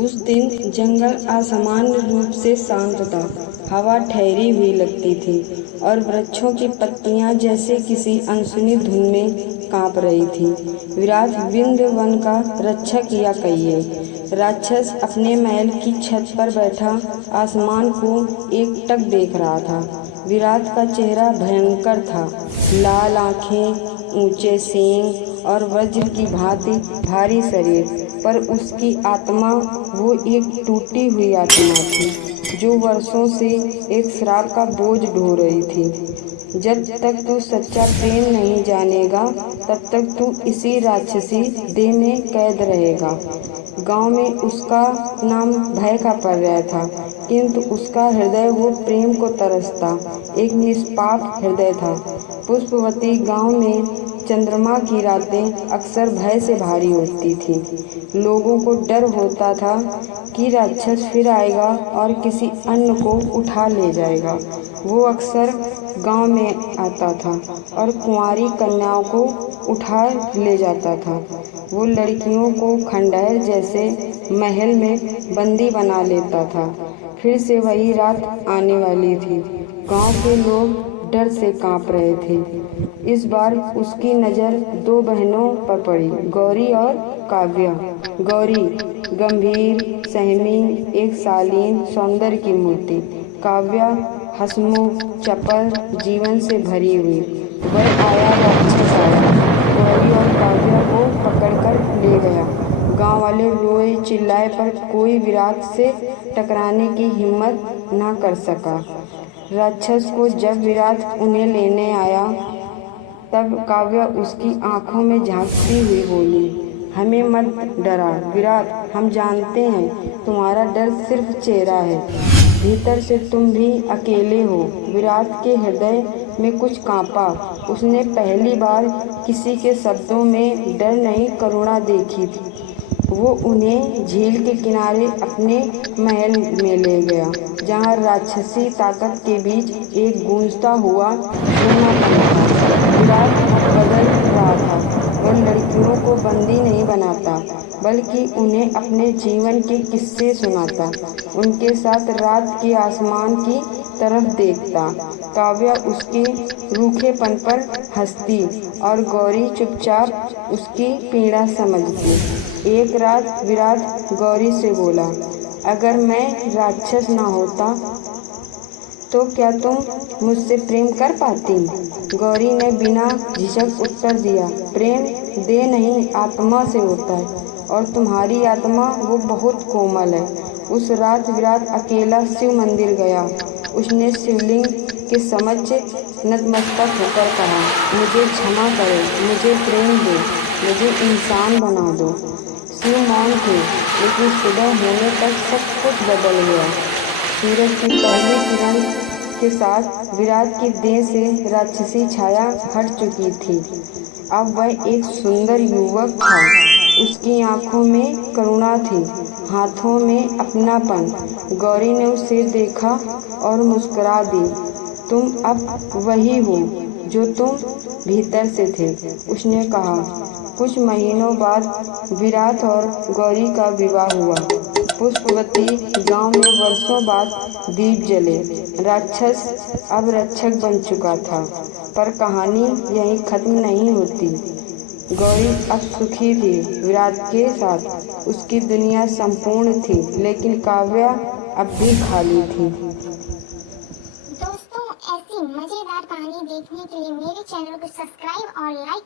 उस दिन जंगल असामान्य रूप से शांत था। हवा ठहरी हुई लगती थी और वृक्षों की पत्तियां जैसे किसी अनसुनी धुन में कांप रही थी। विराट विंध्य वन का रक्षक या कहिए राक्षस अपने महल की छत पर बैठा आसमान को एकटक देख रहा था। विराट का चेहरा भयंकर था, लाल आंखें, ऊंचे सींग और वज्र की भांति भारी शरीर, पर उसकी आत्मा वो एक टूटी हुई आत्मा थी जो वर्षों से एक श्राप का बोझ ढो रही थी। जब तक तू सच्चा प्रेम नहीं जानेगा तब तक तू इसी राक्षसी देह में कैद रहेगा। गांव में उसका नाम भय का पर्याय था, किंतु उसका हृदय वो प्रेम को तरसता एक निष्पाप हृदय था। पुष्पवती गांव में चंद्रमा की रातें अक्सर भय से भारी होती थीं। लोगों को डर होता था कि राक्षस फिर आएगा और किसी अन्य को उठा ले जाएगा। वो अक्सर गांव में आता था और कुंवारी कन्याओं को उठा ले जाता था। वो लड़कियों को खंडहर जैसे महल में बंदी बना लेता था। फिर से वही रात आने वाली थी। गांव के लोग डर से कांप रहे थे। इस बार उसकी नज़र दो बहनों पर पड़ी, गौरी और काव्या। गौरी गंभीर, संयमी, एक शालीन सौंदर्य की मूर्ति। काव्या हंसमुख, चपल, जीवन से भरी हुई। वह आया, राक्षस आया। गौरी और काव्या को पकड़कर ले गया। गांव वाले रोए चिल्लाए, पर कोई विराट से टकराने की हिम्मत न कर सका। राक्षस को जब विराट उन्हें लेने आया तब काव्या उसकी आंखों में झांकती हुई बोली, हमें मत डरा विराट, हम जानते हैं तुम्हारा डर सिर्फ चेहरा है, भीतर से तुम भी अकेले हो। विराट के हृदय में कुछ कांपा। उसने पहली बार किसी के शब्दों में डर नहीं, करुणा देखी थी। वो उन्हें झील के किनारे अपने महल में ले गया, जहाँ राक्षसी ताकत के बीच एक गूंजता हुआ सोनापन था। विराट बदल रहा था। वह लड़कियों को बंदी नहीं बनाता, बल्कि उन्हें अपने जीवन के किस्से सुनाता, उनके साथ रात के आसमान की तरफ देखता। काव्या उसके रूखेपन पर हंसती और गौरी चुपचाप उसकी पीड़ा समझती। एक रात विराट गौरी से बोला, अगर मैं राक्षस ना होता तो क्या तुम मुझसे प्रेम कर पाती? गौरी ने बिना झिझक उत्तर दिया, प्रेम देह नहीं आत्मा से होता है, और तुम्हारी आत्मा वो बहुत कोमल है। उस रात विराट अकेला शिव मंदिर गया। उसने शिवलिंग के समक्ष नतमस्तक होकर कहा, मुझे क्षमा करो, मुझे प्रेम दो, मुझे इंसान बना दो। शिव मौन थे, लेकिन सुबह होने तक सब कुछ बदल गया। सूरज की पहली किरण के साथ विराट की देह से राक्षसी छाया हट चुकी थी। अब वह एक सुंदर युवक था। उसकी आंखों में करुणा थी, हाथों में अपनापन। गौरी ने उसे देखा और मुस्कुरा दी, तुम अब वही हो जो तुम भीतर से थे, उसने कहा। कुछ महीनों बाद विराट और गौरी का विवाह हुआ। पुष्पवती गांव में वर्षों बाद दीप जले। राक्षस अब रक्षक बन चुका था, पर कहानी यहीं खत्म नहीं होती। गौरी अब सुखी थी विराट के साथ, उसकी दुनिया संपूर्ण थी, लेकिन काव्या अब भी खाली थी। दोस्तों, ऐसी मजेदार कहानी देखने के लिए मेरे चैनल को सब्सक्राइब और लाइक